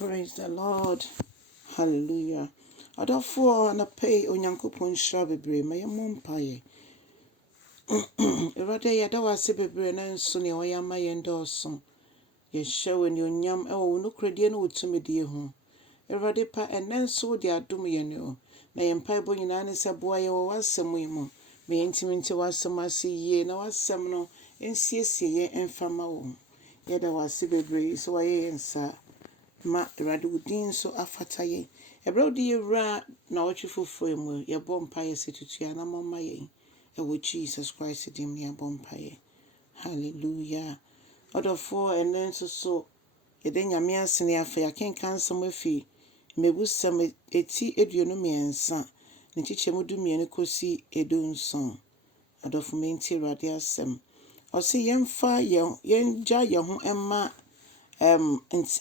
Praise the Lord. Hallelujah. Adafo na pay onyankopon shira bebre ma yemo mpaye. Erade yada wase bebre na nso ne oyama yendoso. Ye hyewe ne onyam ewo no kredie no utumidie ho. Erade pa enenso de adom ye ne o. Na ye mpaebo nyina ne se boa ye wo wasem yi mu. Me yentiminti wasem ase yie na wasem no ensiesie ye enfama wo. Yada wase bebre so waye yensa. Ma Erade udin so afata ye. Ebra odi yewra na wochi foforo mu ye bompa ye setutua na mama ye. Ewo Jesus Christ dim ne bompa ye. Hallelujah. Odofo enen so ye de nyame asene afa ya kenkan sam afi Mmebu sam eti eduonu miensa ne chichemu du mienu kosi edunson. Adofo menti Erade asem. Ose yemfa yenja ye ho emma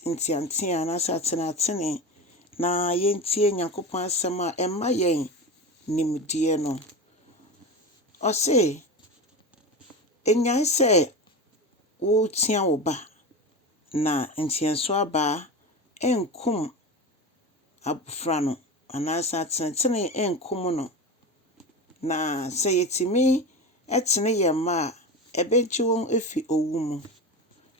ntiantia na satena na yentie Nyankopon asem a emma yen nimdie no. Ose enyan se wo tia wo ba na ntianso aba enkum abufra no ana satena enkum no na se yetimi etene yema ebeji won efi owu mu.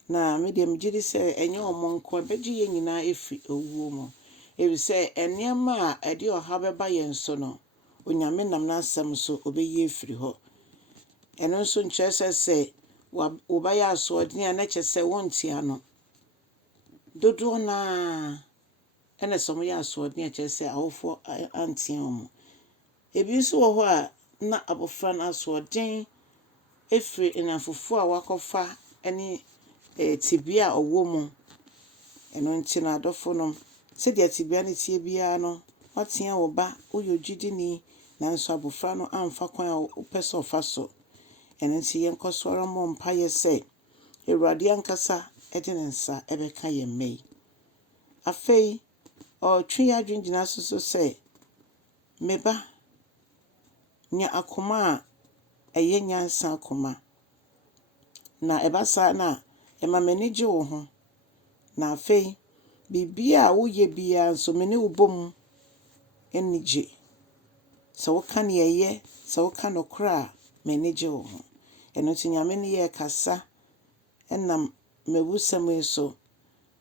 Na medium jidi se enye omonko beji ye nyina efi owu mu. Ebi se enema a ede oha beba ye nso no onyame nam na asem so obeyi efiri ho. Eno nso nkyese se wo ba ya so odin a na kyese wontia no dodo na ene somo ya so odin a kyese awofo antia omo. Ebi nso wo ho a na abofra na so odin efiri enafofo a wakofa ene tibia owo mu. Eno nti na adofo no se dia tibia ne tie bia no watia wo ba oyodwidini na nso abofra no amfa kwan a pese ofa so. Eno nti yenkosoro mo mpa ye se Erade ankasa edinensa ebeka ye mei. Afei o twi adwinjina so se meba nya akoma a eye nyansa akoma na ebasa na ema manage wo ho. Na afei bibia wo ye bia nso mene wo bom enije. Se wo ka ne ye, se wo ka no kra manage wo ho. Eno nti nyame ne ye kasa enam Mmebu sam so.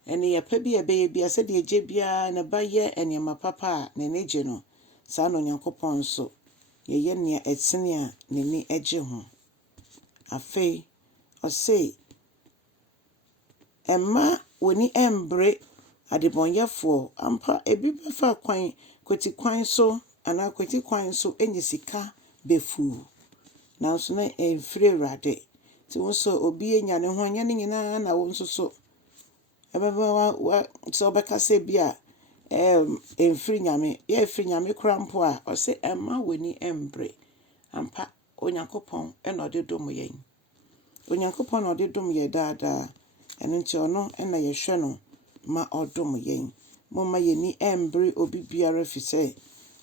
Ene ye pa bia be ye bia se de je bia na ba ye enema papa a na neje no. Sa no Nyankopon so ye ne etene a ne ni eje ho. Afei ose emma woni embre adebonyefo ampa ebi befa kwan kweti kwan so ana kweti kwan so enyisika befu na nso na emfiri Erade ti won so obi enya ne ho anya ne nyina na won so ebeba so beka se bia emfiri nyame ye efiri nyame krampo a ose emma woni embre ampa Onyankopon ena odedom yen. Onyankopon na odedom ye dada. Eno nti ono na ye hwe no ma odom yen. Moma yeni embre obi biara fi se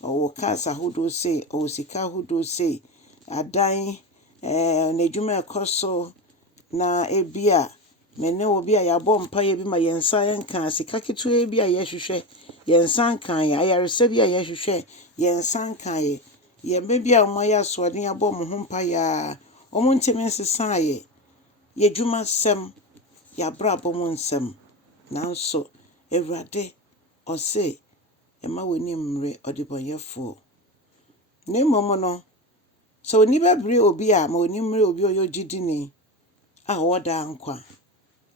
owo kasa hodo se owo sika hodo se adan na edwuma ekoso na ebia mene obi a yabo mpa ye bi ma yensa yenka sika kitu ebi a ye hwehwe yensa kan ya ayaresa bi a ye hwehwe yensa kan ye mebia o ma ya so odin yabo mo ho mpa ya omo ntimi nsesa ye dwuma sem ya brabo mo nsem nanso Erade ose ema woni mmere odebonyefo ne momo no so oni bebre obi a ma oni mmere obi oyogidini a woda ankwa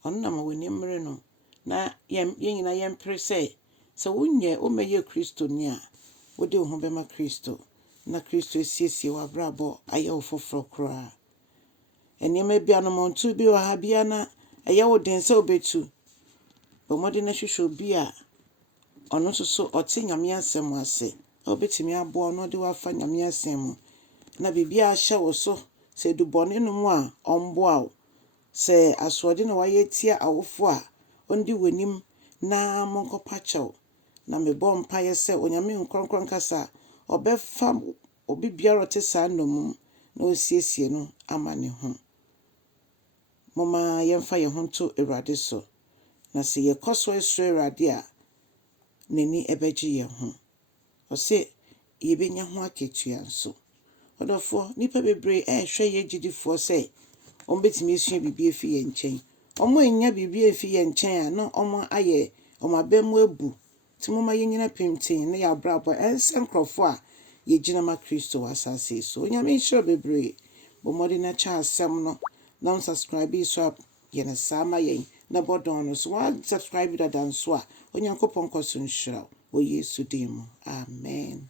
ono na ma woni mmere no na ye nyina ye mpre se wonye o meye Kristo ni a wode ho bema Kristo na Kristo esiesie wa brabo aye ofoforo kra enema bia no montu bi wa ha bia na eye wo den se obetu bomode na hwehwe obi a ono so ote nyame asem ase obetimi abo no de wafa nyame asem na bibia hye wo so se dubone no mu a omboa se asode na waye tia awofo a ondi wanim na monkopa chew na mebɔ mpa ye se onyame nkronkron kasa obefa obi biara te sa nomum na osiesie no ama ne ho. Moma yemfa ye ho to Erade so na se ye koso esro Erade a n'ani ɛbɛgye yɛn ho. Ɔsɛ yɛbɛnya ho akatua nso. Ɔdɔfoɔ nipa bebree ɛhwɛ yɛ gyidifoɔ sɛ ɔmbɛtumi asua biribi afi yɛn nkyɛn. Ɔmo anya biribi afi yɛn nkyɛn a na ɔmo ayɛ ɔmo abɛn mu abu. Nti moma yɛnyina pimten na yɛabrabɔ ɛnsa nkurɔfoɔ a yɛgyina ma Kristo wɔ asase so. Onyame nhyira bebree. Bɔ mmɔden na kyɛ asɛm no na subscribe so a yɛne saa ma yɛn na bɔdɔn no so wa subscribe dada nso a Onyankopɔn nkɔ so nhyira wo wɔ Yesu din mu. Amen.